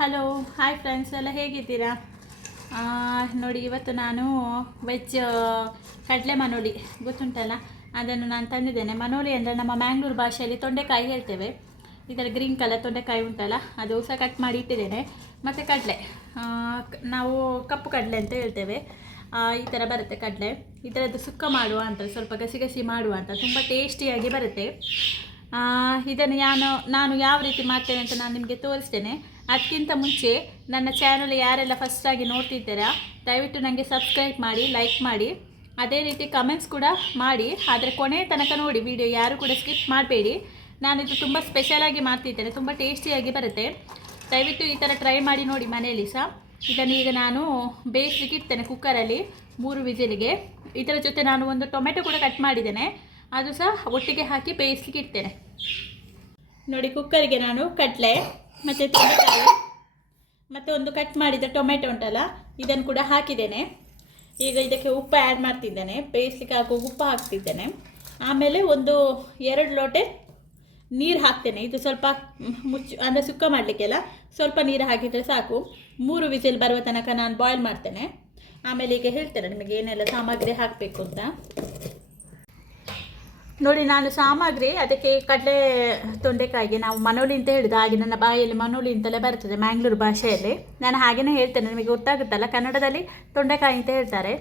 Hello hi friends ಎಲ್ಲ ಹೇಗಿದ್ದೀರಾ? ನೋಡಿ ಇವತ್ತು ನಾನು ವೆಜ್ ಕಡಲೆ ಮನೋಲಿ ಗೊತ್ತುಂಟಲ್ಲ, ಅದನ್ನು ನಾನು ತಂದಿದ್ದೇನೆ. ಮನೋಲಿ ಅಂದರೆ ನಮ್ಮ ಮ್ಯಾಂಗ್ಳೂರು ಭಾಷೆಯಲ್ಲಿ ತೊಂಡೆಕಾಯಿ ಹೇಳ್ತೇವೆ. ಇದರ ಗ್ರೀನ್ ಕಲರ್ ತೊಂಡೆಕಾಯಿ ಉಂಟಲ್ಲ, ಅದು ಸಹ ಕಟ್ ಮಾಡಿ ಇಟ್ಟಿದ್ದೇನೆ. ಮತ್ತು ಕಡಲೆ ನಾವು ಕಪ್ಪು ಕಡಲೆ ಅಂತ ಹೇಳ್ತೇವೆ. ಈ ಥರ ಬರುತ್ತೆ ಕಡಲೆ. ಇದರದ್ದು ಸುಕ್ಕ ಮಾಡುವ ಅಂತ, ಸ್ವಲ್ಪ ಗಸಿ ಗಸಿ ಮಾಡುವ ಅಂತ, ತುಂಬ ಟೇಸ್ಟಿಯಾಗಿ ಬರುತ್ತೆ. ಇದನ್ನು ನಾನು ಯಾವ ರೀತಿ ಮಾಡ್ತೇನೆ ಅಂತ ನಾನು ನಿಮಗೆ ತೋರಿಸ್ತೇನೆ. ಅದಕ್ಕಿಂತ ಮುಂಚೆ ನನ್ನ ಚಾನಲ್ ಯಾರೆಲ್ಲ ಫಸ್ಟಾಗಿ ನೋಡ್ತಿದ್ದೀರಾ ದಯವಿಟ್ಟು ನನಗೆ ಸಬ್ಸ್ಕ್ರೈಬ್ ಮಾಡಿ, ಲೈಕ್ ಮಾಡಿ, ಅದೇ ರೀತಿ ಕಮೆಂಟ್ಸ್ ಕೂಡ ಮಾಡಿ. ಆದರೆ ಕೊನೆ ತನಕ ನೋಡಿ ವಿಡಿಯೋ, ಯಾರು ಕೂಡ ಸ್ಕಿಪ್ ಮಾಡಬೇಡಿ. ನಾನಿದು ತುಂಬ ಸ್ಪೆಷಲಾಗಿ ಮಾಡ್ತಿದ್ದೇನೆ, ತುಂಬ ಟೇಸ್ಟಿಯಾಗಿ ಬರುತ್ತೆ. ದಯವಿಟ್ಟು ಈ ಥರ ಟ್ರೈ ಮಾಡಿ ನೋಡಿ ಮನೆಯಲ್ಲಿ ಸಹ. ಇದನ್ನು ಈಗ ನಾನು ಬೇಯಿಸ್ಲಿಕ್ಕೆ ಇಡ್ತೇನೆ ಕುಕ್ಕರಲ್ಲಿ 3 ವಿಜಿಲಿಗೆ. ಇದರ ಜೊತೆ ನಾನು ಒಂದು ಟೊಮೆಟೊ ಕೂಡ ಕಟ್ ಮಾಡಿದ್ದೇನೆ, ಅದು ಸಹ ಒಟ್ಟಿಗೆ ಹಾಕಿ ಬೇಯಿಸ್ಲಿಕ್ಕೆ ಇಡ್ತೇನೆ. ನೋಡಿ, ಕುಕ್ಕರಿಗೆ ನಾನು ಕಡಲೆ ಮತ್ತು ತೊಂಡೆಕಾಯಿ ಮತ್ತು ಒಂದು ಕಟ್ ಮಾಡಿದ ಟೊಮೆಟೊ ಉಂಟಲ್ಲ, ಇದನ್ನು ಕೂಡ ಹಾಕಿದ್ದೇನೆ. ಈಗ ಇದಕ್ಕೆ ಉಪ್ಪು ಆ್ಯಡ್ ಮಾಡ್ತಿದ್ದೇನೆ, ಬೇಯಿಸ್ಲಿಕ್ಕೆ ಹಾಕೋ ಉಪ್ಪು ಹಾಕ್ತಿದ್ದೇನೆ. ಆಮೇಲೆ ಒಂದು 2 ಲೋಟೆ ನೀರು ಹಾಕ್ತೇನೆ. ಇದು ಸ್ವಲ್ಪ ಅಂದರೆ ಸುಕ್ಕ ಮಾಡಲಿಕ್ಕೆಲ್ಲ ಸ್ವಲ್ಪ ನೀರು ಹಾಕಿದರೆ ಸಾಕು. 3 ವಿಸಿಲ್ ಬರುವ ತನಕ ನಾನು ಬಾಯ್ಲ್ ಮಾಡ್ತೇನೆ. ಆಮೇಲೆ ಈಗ ಹೇಳ್ತೇನೆ ನಿಮಗೆ ಏನೆಲ್ಲ ಸಾಮಗ್ರಿ ಹಾಕಬೇಕು ಅಂತ. ನೋಡಿ, ನಾನು ಸಾಮಗ್ರಿ ಅದಕ್ಕೆ ಕಡಲೆ ತೊಂಡೆಕಾಯಿಗೆ ನಾವು ಮನೋಲಿ ಅಂತ ಹೇಳಿದ ಹಾಗೆ ನನ್ನ ಬಾಯಲ್ಲಿ ಮನೋಲಿ ಅಂತಲೇ ಬರ್ತದೆ ಮ್ಯಾಂಗ್ಳೂರು ಭಾಷೆಯಲ್ಲಿ. ನಾನು ಹಾಗೆಯೇ ಹೇಳ್ತೇನೆ, ನಿಮಗೆ ಗೊತ್ತಾಗುತ್ತಲ್ಲ, ಕನ್ನಡದಲ್ಲಿ ತೊಂಡೆಕಾಯಿ ಅಂತ ಹೇಳ್ತಾರೆ.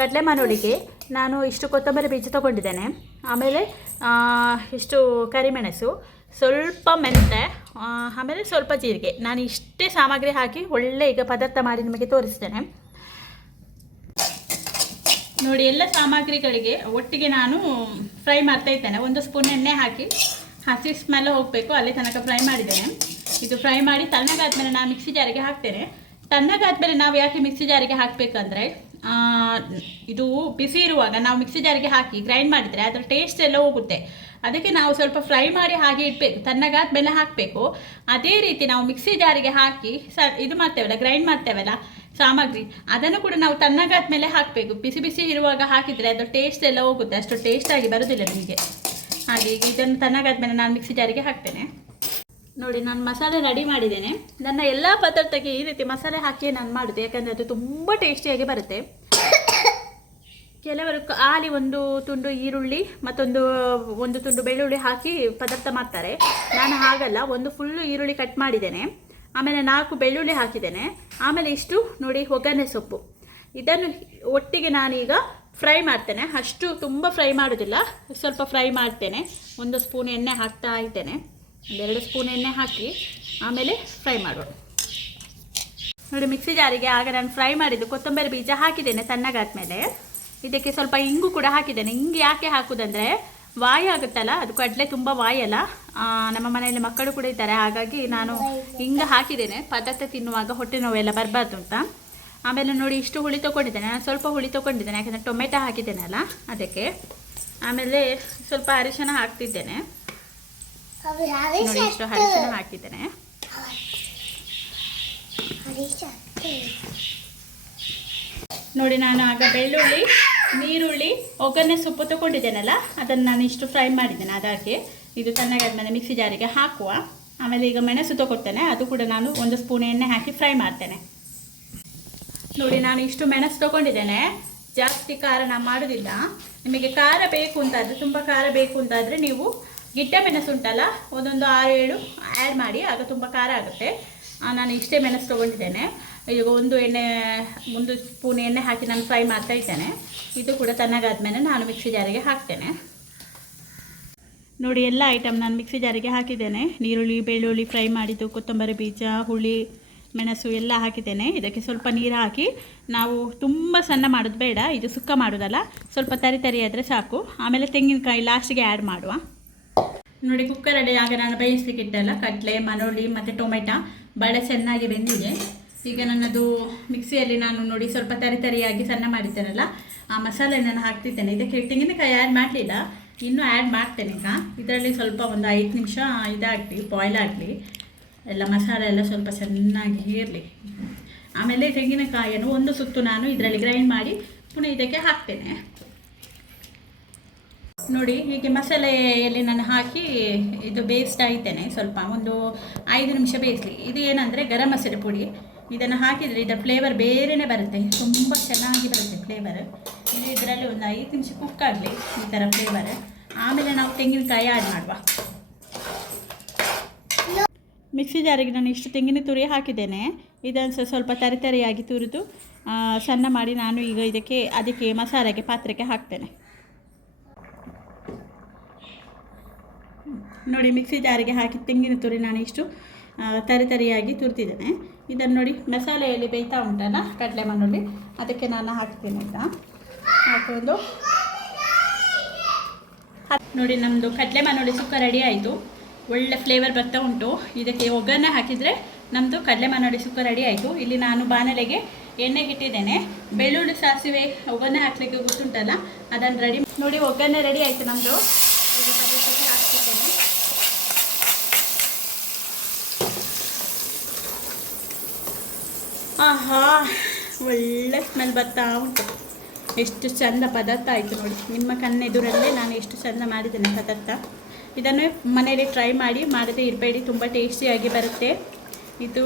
ಕಡಲೆ ಮನೋಲಿಗೆ ನಾನು ಇಷ್ಟು ಕೊತ್ತಂಬರಿ ಬೀಜ ತೊಗೊಂಡಿದ್ದೇನೆ. ಆಮೇಲೆ ಇಷ್ಟು ಕರಿಮೆಣಸು, ಸ್ವಲ್ಪ ಮೆಂತೆ, ಆಮೇಲೆ ಸ್ವಲ್ಪ ಜೀರಿಗೆ. ನಾನು ಇಷ್ಟೇ ಸಾಮಗ್ರಿ ಹಾಕಿ ಒಳ್ಳೆ ಈಗ ಪದಾರ್ಥ ಮಾಡಿ ನಿಮಗೆ ತೋರಿಸ್ತೇನೆ. ನೋಡಿ, ಎಲ್ಲ ಸಾಮಗ್ರಿಗಳಿಗೆ ಒಟ್ಟಿಗೆ ನಾನು ಫ್ರೈ ಮಾಡ್ತಾ ಇದ್ದೇನೆ. 1 ಸ್ಪೂನ್ ಎಣ್ಣೆ ಹಾಕಿ ಹಸಿ ಸ್ಮೆಲ್ ಹೋಗಬೇಕು ಅಲ್ಲಿ ತನಕ ಫ್ರೈ ಮಾಡಿದ್ದೇನೆ. ಇದು ಫ್ರೈ ಮಾಡಿ ತಣ್ಣಗಾದ್ಮೇಲೆ ನಾನು ಮಿಕ್ಸಿ ಜಾರಿಗೆ ಹಾಕ್ತೇನೆ. ತಣ್ಣಗಾದ್ಮೇಲೆ ನಾವು ಯಾಕೆ ಮಿಕ್ಸಿ ಜಾರಿಗೆ ಹಾಕಬೇಕಂದ್ರೆ, ಇದು ಬಿಸಿ ಇರುವಾಗ ನಾವು ಮಿಕ್ಸಿ ಜಾರಿಗೆ ಹಾಕಿ ಗ್ರೈಂಡ್ ಮಾಡಿದರೆ ಅದರ ಟೇಸ್ಟ್ ಎಲ್ಲ ಹೋಗುತ್ತೆ. ಅದಕ್ಕೆ ನಾವು ಸ್ವಲ್ಪ ಫ್ರೈ ಮಾಡಿ ಹಾಗೆ ಇಡಬೇಕು, ತಣ್ಣಗಾದ್ಮೇಲೆ ಹಾಕಬೇಕು. ಅದೇ ರೀತಿ ನಾವು ಮಿಕ್ಸಿ ಜಾರಿಗೆ ಹಾಕಿ ಇದು ಮಾಡ್ತೇವಲ್ಲ, ಗ್ರೈಂಡ್ ಮಾಡ್ತೇವಲ್ಲ ಸಾಮಗ್ರಿ, ಅದನ್ನು ಕೂಡ ನಾವು ತಣ್ಣಗಾದ್ಮೇಲೆ ಹಾಕಬೇಕು. ಬಿಸಿ ಬಿಸಿ ಇರುವಾಗ ಹಾಕಿದರೆ ಅದರ ಟೇಸ್ಟ್ ಎಲ್ಲ ಹೋಗುತ್ತೆ, ಅಷ್ಟು ಟೇಸ್ಟಾಗಿ ಬರೋದಿಲ್ಲ ನಿಮಗೆ. ಹಾಗೆ ಈಗ ಇದನ್ನು ತಣ್ಣಗಾದ್ಮೇಲೆ ನಾನು ಮಿಕ್ಸಿ ಜಾರಿಗೆ ಹಾಕ್ತೇನೆ. ನೋಡಿ, ನಾನು ಮಸಾಲೆ ರೆಡಿ ಮಾಡಿದ್ದೇನೆ. ನನ್ನ ಎಲ್ಲ ಪದಾರ್ಥಕ್ಕೆ ಈ ರೀತಿ ಮಸಾಲೆ ಹಾಕಿ ನಾನು ಮಾಡೋದು, ಯಾಕಂದರೆ ಅದು ತುಂಬ ಟೇಸ್ಟಿಯಾಗಿ ಬರುತ್ತೆ. ಕೆಲವರು ಖಾಲಿ 1 ತುಂಡು ಈರುಳ್ಳಿ ಮತ್ತೊಂದು 1 ತುಂಡು ಬೆಳ್ಳುಳ್ಳಿ ಹಾಕಿ ಪದಾರ್ಥ ಮಾಡ್ತಾರೆ. ನಾನು ಹಾಗಲ್ಲ, 1 ಫುಲ್ಲು ಈರುಳ್ಳಿ ಕಟ್ ಮಾಡಿದ್ದೇನೆ, ಆಮೇಲೆ 4 ಬೆಳ್ಳುಳ್ಳಿ ಹಾಕಿದ್ದೇನೆ, ಆಮೇಲೆ ಇಷ್ಟು ನೋಡಿ ಒಗ್ಗರಣೆ ಸೊಪ್ಪು. ಇದನ್ನು ಒಟ್ಟಿಗೆ ನಾನೀಗ ಫ್ರೈ ಮಾಡ್ತೇನೆ. ಅಷ್ಟು ತುಂಬ ಫ್ರೈ ಮಾಡೋದಿಲ್ಲ, ಸ್ವಲ್ಪ ಫ್ರೈ ಮಾಡ್ತೇನೆ. 1 ಸ್ಪೂನ್ ಎಣ್ಣೆ ಹಾಕ್ತಾ ಇದ್ದೇನೆ, 2 ಸ್ಪೂನ್ ಎಣ್ಣೆ ಹಾಕಿ ಆಮೇಲೆ ಫ್ರೈ ಮಾಡುವ. ನೋಡಿ, ಮಿಕ್ಸಿ ಜಾರಿಗೆ ಆಗ ನಾನು ಫ್ರೈ ಮಾಡಿದ್ದು ಕೊತ್ತಂಬರಿ ಬೀಜ ಹಾಕಿದ್ದೇನೆ ತಣ್ಣಗಾದ್ಮೇಲೆ. ಇದಕ್ಕೆ ಸ್ವಲ್ಪ ಇಂಗು ಕೂಡ ಹಾಕಿದ್ದೇನೆ. ಇಂಗು ಯಾಕೆ ಹಾಕೋದಂದರೆ ವಾಯು ಆಗುತ್ತಲ್ಲ, ಅದು ಕಡಲೆ ತುಂಬ ವಾಯಲ್ಲ. ನಮ್ಮ ಮನೆಯಲ್ಲಿ ಮಕ್ಕಳು ಕೂಡ ಇದ್ದಾರೆ, ಹಾಗಾಗಿ ನಾನು ಇಂಗು ಹಾಕಿದ್ದೇನೆ. ಪದಾರ್ಥ ತಿನ್ನುವಾಗ ಹೊಟ್ಟೆ ನೋವೆಲ್ಲ ಬರಬಾರ್ದು ಅಂತ. ಆಮೇಲೆ ನೋಡಿ, ಇಷ್ಟು ಹುಳಿ ತೊಗೊಂಡಿದ್ದೇನೆ. ನಾನು ಸ್ವಲ್ಪ ಹುಳಿ ತೊಗೊಂಡಿದ್ದೇನೆ, ಯಾಕೆಂದರೆ ಟೊಮೆಟೊ ಹಾಕಿದ್ದೇನಲ್ಲ ಅದಕ್ಕೆ. ಆಮೇಲೆ ಸ್ವಲ್ಪ ಅರಿಶಿನ ಹಾಕ್ತಿದ್ದೇನೆ. ನೋಡಿ, ಇಷ್ಟು ಅರಿಶಿನ ಹಾಕಿದ್ದೇನೆ. ನೋಡಿ, ನಾನು ಆಗ ಬೆಳ್ಳುಳ್ಳಿ, ನೀರುಳ್ಳಿ, ಒಗ್ಗರಣೆ ಸೊಪ್ಪು ತೊಗೊಂಡಿದ್ದೇನಲ್ಲ ಅದನ್ನು ನಾನು ಇಷ್ಟು ಫ್ರೈ ಮಾಡಿದ್ದೇನೆ. ಅದಕ್ಕೆ ಇದು ತಣ್ಣಗಾದ್ಮೇಲೆ ಮಿಕ್ಸಿ ಜಾರಿಗೆ ಹಾಕುವ. ಆಮೇಲೆ ಈಗ ಮೆಣಸು ತೊಗೊಳ್ತೇನೆ, ಅದು ಕೂಡ ನಾನು 1 ಸ್ಪೂನ್ ಎಣ್ಣೆ ಹಾಕಿ ಫ್ರೈ ಮಾಡ್ತೇನೆ. ನೋಡಿ, ನಾನು ಇಷ್ಟು ಮೆಣಸು ತೊಗೊಂಡಿದ್ದೇನೆ. ಜಾಸ್ತಿ ಖಾರ ನಾನು ಮಾಡೋದಿಲ್ಲ. ನಿಮಗೆ ಖಾರ ಬೇಕು ಅಂತಾದರೆ, ತುಂಬ ಖಾರ ಬೇಕು ಅಂತಾದರೆ ನೀವು ಗಿಡ್ಡ ಮೆಣಸು ಉಂಟಲ್ಲ, 1 6-7 ಆ್ಯಡ್ ಮಾಡಿ, ಆಗ ತುಂಬ ಖಾರ ಆಗುತ್ತೆ. ನಾನು ಇಷ್ಟೇ ಮೆಣಸು ತೊಗೊಂಡಿದ್ದೇನೆ. ಈಗ 1 ಸ್ಪೂನ್ ಎಣ್ಣೆ ಹಾಕಿ ನಾನು ಫ್ರೈ ಮಾಡ್ತಾ ಇದ್ದೇನೆ. ಇದು ಕೂಡ ತಣ್ಣಗಾದ್ಮೇಲೆ ನಾನು ಮಿಕ್ಸಿ ಜಾರಿಗೆ ಹಾಕ್ತೇನೆ. ನೋಡಿ, ಎಲ್ಲ ಐಟಮ್ ನಾನು ಮಿಕ್ಸಿ ಜಾರಿಗೆ ಹಾಕಿದ್ದೇನೆ. ನೀರುಳ್ಳಿ, ಬೆಳ್ಳುಳ್ಳಿ ಫ್ರೈ ಮಾಡಿದ್ದು, ಕೊತ್ತಂಬರಿ ಬೀಜ, ಹುಳಿ, ಮೆಣಸು ಎಲ್ಲ ಹಾಕಿದ್ದೇನೆ. ಇದಕ್ಕೆ ಸ್ವಲ್ಪ ನೀರು ಹಾಕಿ, ನಾವು ತುಂಬ ಸಣ್ಣ ಮಾಡೋದು ಬೇಡ, ಇದು ಸುಕ್ಕ ಮಾಡೋದಲ್ಲ, ಸ್ವಲ್ಪ ತರಿ ಆದರೆ ಸಾಕು. ಆಮೇಲೆ ತೆಂಗಿನಕಾಯಿ ಲಾಸ್ಟಿಗೆ ಆ್ಯಡ್ ಮಾಡುವ. ನೋಡಿ, ಕುಕ್ಕರಲ್ಲಿ ಆಗ ನಾನು ಬೇಯಿಸ್ಲಿಕ್ಕೆ ಇಟ್ಟಲ್ಲ ಕಡಲೆ, ಮನೋಲಿ ಮತ್ತು ಟೊಮೆಟೊ ಬಹಳ ಚೆನ್ನಾಗಿ ಬೆಂದಿದೆ. ಈಗ ನನ್ನದು ಮಿಕ್ಸಿಯಲ್ಲಿ ನಾನು ನೋಡಿ ಸ್ವಲ್ಪ ತರಿಯಾಗಿ ಸಣ್ಣ ಮಾಡಿದ್ದೇನಲ್ಲ, ಆ ಮಸಾಲೆ ನಾನು ಹಾಕ್ತಿದ್ದೇನೆ. ಇದಕ್ಕೆ ತೆಂಗಿನಕಾಯಿ ಆ್ಯಡ್ ಮಾಡಲಿಲ್ಲ, ಇನ್ನೂ ಆ್ಯಡ್ ಮಾಡ್ತೇನೆ. ಈಗ ಇದರಲ್ಲಿ ಸ್ವಲ್ಪ ಒಂದು 5 ನಿಮಿಷ ಇದಾಗಲಿ, ಬಾಯ್ಲ್ ಆಗಲಿ, ಎಲ್ಲ ಮಸಾಲೆ ಎಲ್ಲ ಸ್ವಲ್ಪ ಚೆನ್ನಾಗಿ ಇರಲಿ. ಆಮೇಲೆ ತೆಂಗಿನಕಾಯಿಯನ್ನು 1 ಸುತ್ತು ನಾನು ಇದರಲ್ಲಿ ಗ್ರೈಂಡ್ ಮಾಡಿ ಪುನಃ ಇದಕ್ಕೆ ಹಾಕ್ತೇನೆ. ನೋಡಿ ಹೀಗೆ ಮಸಾಲೆಯಲ್ಲಿ ನಾನು ಹಾಕಿ ಇದು ಬೇಯಿಸ್ತಾ ಇದ್ದೇನೆ. ಸ್ವಲ್ಪ ಒಂದು 5 ನಿಮಿಷ ಬೇಯಿಸಲಿ. ಇದು ಏನಂದರೆ ಗರಂ ಮಸಾಲೆ ಪುಡಿ. ಇದನ್ನು ಹಾಕಿದರೆ ಇದರ ಫ್ಲೇವರ್ ಬೇರೆಯೇ ಬರುತ್ತೆ, ತುಂಬ ಚೆನ್ನಾಗಿ ಬರುತ್ತೆ ಫ್ಲೇವರ್. ಇದು ಇದರಲ್ಲಿ ಒಂದು 5 ನಿಮಿಷ ಕುಕ್ ಆಗಲಿ ಈ ಥರ ಫ್ಲೇವರ್. ಆಮೇಲೆ ನಾವು ತೆಂಗಿನಕಾಯಿ ಆ್ಯಡ್ ಮಾಡುವ. ಮಿಕ್ಸಿ ಜಾರಿಗೆ ನಾನು ಇಷ್ಟು ತೆಂಗಿನ ತುರಿ ಹಾಕಿದ್ದೇನೆ. ಇದನ್ನು ಸ್ವಲ್ಪ ತರಿತರಿಯಾಗಿ ತುರಿದು ಸಣ್ಣ ಮಾಡಿ ನಾನು ಈಗ ಅದಕ್ಕೆ ಮಸಾಲೆಗೆ ಪಾತ್ರೆಗೆ ಹಾಕ್ತೇನೆ. ನೋಡಿ ಮಿಕ್ಸಿ ಜಾರಿಗೆ ಹಾಕಿ ತೆಂಗಿನ ತುರಿ ನಾನು ಇಷ್ಟು ತರಿತರಿಯಾಗಿ ತುರಿತಿದ್ದೇನೆ. ಇದನ್ನು ನೋಡಿ ಮಸಾಲೆಯಲ್ಲಿ ಬೇಯ್ತಾ ಉಂಟಲ್ಲ ಕಡಲೆ ಮಣ್ಣುಳ್ಳಿ, ಅದಕ್ಕೆ ನಾನು ಹಾಕ್ತೇನೆ. ಈಗ ಹಾಕೊಂಡು ನೋಡಿ ನಮ್ಮದು ಕಡಲೆ ಮಣ್ಣುಳ್ಳಿ ಸುಕ್ಕ ರೆಡಿ ಆಯಿತು. ಒಳ್ಳೆ ಫ್ಲೇವರ್ ಬರ್ತಾ ಉಂಟು. ಇದಕ್ಕೆ ಒಗ್ಗರಣೆ ಹಾಕಿದರೆ ನಮ್ಮದು ಕಡಲೆ ಮಣ್ಣುಳ್ಳಿ ಸುಕ್ಕ ರೆಡಿ ಆಯಿತು. ಇಲ್ಲಿ ನಾನು ಬಾಣಲೆಗೆ ಎಣ್ಣೆ ಇಟ್ಟಿದ್ದೇನೆ. ಬೆಳ್ಳುಳ್ಳಿ ಸಾಸಿವೆ ಒಗ್ಗರಣೆ ಹಾಕಲಿಕ್ಕೆ ಗೊತ್ತುಂಟಲ್ಲ, ಅದನ್ನು ರೆಡಿ ನೋಡಿ. ಒಗ್ಗರಣೆ ರೆಡಿ ಆಯಿತು ನಮ್ಮದು. ಈಗ ಪದಾರ್ಥಕ್ಕೆ ಹಾಕ್ತಿದ್ದೇನೆ. ಆಹಾ, ಒಳ್ಳೆ ಸ್ಮೆಲ್ ಬರ್ತಾ ಉಂಟು. ಎಷ್ಟು ಚಂದ ಪದಾರ್ಥ ಆಯಿತು ನೋಡಿ. ನಿಮ್ಮ ಕಣ್ಣೆದುರಲ್ಲೇ ನಾನು ಎಷ್ಟು ಚಂದ ಮಾಡಿದ್ದೇನೆ ಪದಾರ್ಥ. ಇದನ್ನು ಮನೆಯಲ್ಲಿ ಟ್ರೈ ಮಾಡಿ, ಮಾಡದೇ ಇರಬೇಡಿ, ತುಂಬ ಟೇಸ್ಟಿಯಾಗಿ ಬರುತ್ತೆ. ಇದು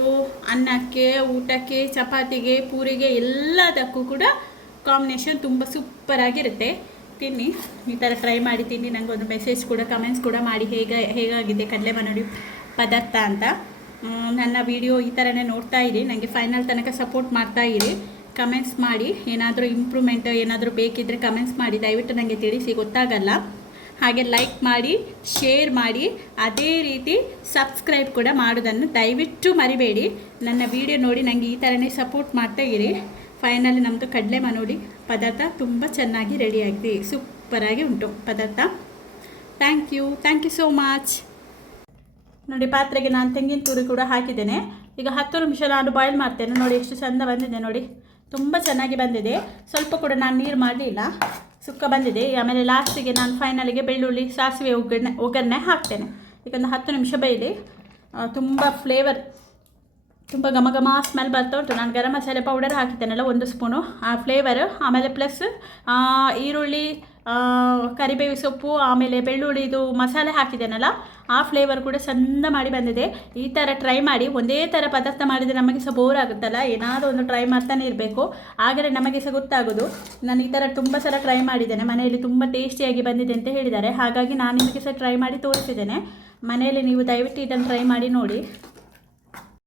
ಅನ್ನಕ್ಕೆ, ಊಟಕ್ಕೆ, ಚಪಾತಿಗೆ, ಪೂರಿಗೆ ಎಲ್ಲದಕ್ಕೂ ಕೂಡ ಕಾಂಬಿನೇಷನ್ ತುಂಬ ಸೂಪರಾಗಿರುತ್ತೆ. ತಿನ್ನಿ, ಈ ಥರ ಟ್ರೈ ಮಾಡಿ ತಿನ್ನಿ. ನನಗೆ ಒಂದು ಮೆಸೇಜ್ ಕೂಡ ಕಮೆಂಟ್ಸ್ ಕೂಡ ಮಾಡಿ ಹೇಗಾಗಿದೆ ಕಡಲೆ ಮಣ್ಣುಳ್ಳಿ ಪದಾರ್ಥ ಅಂತ. ನನ್ನ ವಿಡಿಯೋ ಈ ಥರನೇ ನೋಡ್ತಾ ಇರಿ, ನನಗೆ ಫೈನಲ್ ತನಕ ಸಪೋರ್ಟ್ ಮಾಡ್ತಾ ಇರಿ. ಕಮೆಂಟ್ಸ್ ಮಾಡಿ, ಏನಾದರೂ ಇಂಪ್ರೂವ್ಮೆಂಟ್ ಏನಾದರೂ ಬೇಕಿದ್ದರೆ ಕಮೆಂಟ್ಸ್ ಮಾಡಿ, ದಯವಿಟ್ಟು ನನಗೆ ತಿಳಿಸಿ, ಗೊತ್ತಾಗಲ್ಲ. ಹಾಗೆ ಲೈಕ್ ಮಾಡಿ, ಶೇರ್ ಮಾಡಿ, ಅದೇ ರೀತಿ ಸಬ್ಸ್ಕ್ರೈಬ್ ಕೂಡ ಮಾಡೋದನ್ನು ದಯವಿಟ್ಟು ಮರಿಬೇಡಿ. ನನ್ನ ವಿಡಿಯೋ ನೋಡಿ ನನಗೆ ಈ ಥರನೇ ಸಪೋರ್ಟ್ ಮಾಡ್ತಾ ಇರಿ. ಫೈನಲಿ ನಮ್ಮದು ಕಡಲೆ ಮಣ್ಣುಳ್ಳಿ ಪದಾರ್ಥ ತುಂಬ ಚೆನ್ನಾಗಿ ರೆಡಿಯಾಗಿದೆ. ಸೂಪರಾಗಿ ಉಂಟು ಪದಾರ್ಥ. Thank you so much. ನೋಡಿ ಪಾತ್ರೆಗೆ ನಾನು ತೆಂಗಿನ ತುರಿ ಕೂಡ ಹಾಕಿದ್ದೇನೆ. ಈಗ 10 ನಿಮಿಷ ನಾನು ಬಾಯ್ಲ್ ಮಾಡ್ತೇನೆ. ನೋಡಿ ಎಷ್ಟು ಚೆಂದ ಬಂದಿದೆ ನೋಡಿ, ತುಂಬ ಚೆನ್ನಾಗಿ ಬಂದಿದೆ. ಸ್ವಲ್ಪ ಕೂಡ ನಾನು ನೀರು ಮಾಡಲಿಲ್ಲ, ಸುಕ್ಕ ಬಂದಿದೆ. ಆಮೇಲೆ ಲಾಸ್ಟಿಗೆ ನಾನು ಫೈನಲಿಗೆ ಬೆಳ್ಳುಳ್ಳಿ ಸಾಸಿವೆ ಒಗ್ಗರಣೆ ಹಾಕ್ತೇನೆ. ಈಗ ಒಂದು 10 ನಿಮಿಷ ಬೇಯಲಿ. ತುಂಬ ಫ್ಲೇವರ್, ತುಂಬ ಘಮ ಘಮ ಸ್ಮೆಲ್ ಬರ್ತಾ ಉಂಟು. ನಾನು ಗರಂ ಮಸಾಲೆ ಪೌಡರ್ ಹಾಕಿದ್ದೇನಲ್ಲ 1 ಸ್ಪೂನು, ಆ ಫ್ಲೇವರು. ಆಮೇಲೆ ಪ್ಲಸ್ ಈರುಳ್ಳಿ, ಕರಿಬೇವು ಸೊಪ್ಪು, ಆಮೇಲೆ ಬೆಳ್ಳುಳ್ಳಿದು ಮಸಾಲೆ ಹಾಕಿದ್ದೇನಲ್ಲ, ಆ ಫ್ಲೇವರ್ ಕೂಡ ಚಂದ ಮಾಡಿ ಬಂದಿದೆ. ಈ ಥರ ಟ್ರೈ ಮಾಡಿ. ಒಂದೇ ಥರ ಪದಾರ್ಥ ಮಾಡಿದರೆ ನಮಗೆ ಸಹ ಬೋರ್ ಆಗುತ್ತಲ್ಲ, ಏನಾದರೂ ಒಂದು ಟ್ರೈ ಮಾಡ್ತಾನೆ ಇರಬೇಕು, ಆಗಲೇ ನಮಗೆ ಸಹ ಗೊತ್ತಾಗೋದು. ನಾನು ಈ ಥರ ತುಂಬ ಸಲ ಟ್ರೈ ಮಾಡಿದ್ದೇನೆ, ಮನೆಯಲ್ಲಿ ತುಂಬ ಟೇಸ್ಟಿಯಾಗಿ ಬಂದಿದೆ ಅಂತ ಹೇಳಿದ್ದಾರೆ. ಹಾಗಾಗಿ ನಾನು ನಿಮಗೆ ಸಹ ಟ್ರೈ ಮಾಡಿ ತೋರಿಸಿದ್ದೇನೆ. ಮನೆಯಲ್ಲಿ ನೀವು ದಯವಿಟ್ಟು ಇದನ್ನು ಟ್ರೈ ಮಾಡಿ ನೋಡಿ.